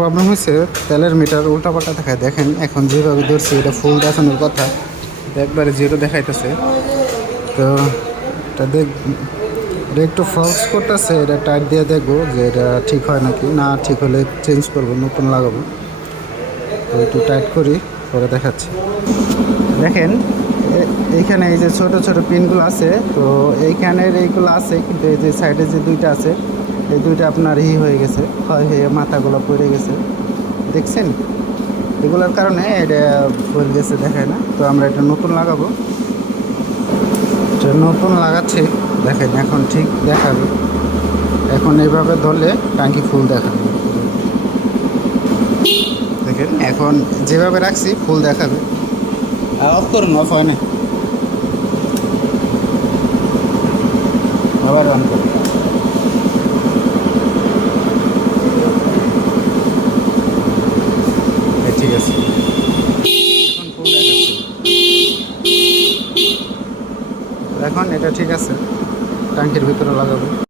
Problem হয়েছে তেলের metre উল্টাপাল্টা দেখায়। দেখেন এখন যেভাবে ধরছি এটা ফুল দেখানোর কথা, একবারে জিরো দেখাইতেছে। তো এটা এটা একটু ফক্স করতেছে, এটা টাইট দিয়ে দেখবো যে এটা ঠিক হয় নাকি। না ঠিক হলে চেঞ্জ করব, নতুন লাগাবো। তো একটু টাইট করি, পরে দেখাচ্ছি। দেখেন এইখানে এই যে ছোট ছোট পিনগুলো আছে, তো এইখানের এইগুলো আছে, কিন্তু এই যে সাইডে যে দুইটা আছে এই দুইটা আপনার হয়ে গেছে, ক্ষয় হয়ে মাথাগুলো পড়ে গেছে। দেখছেন, এগুলোর কারণে এটা পড়ে গেছে, দেখায় না। তো আমরা এটা নতুন লাগাবো, এটা নতুন লাগাচ্ছি। দেখেন এখন ঠিক দেখাবে। এখন এইভাবে ধরলে ট্যাঙ্কি ফুল দেখাবে। দেখেন এখন যেভাবে রাখছি ফুল দেখাবে। অফ করুন, অফ হয় না, আবার অন করুন। ঠিক আছে, এখন ফুল দেখাচ্ছে। এখন এটা ঠিক আছে, ট্যাঙ্কির ভিতরে লাগাবো।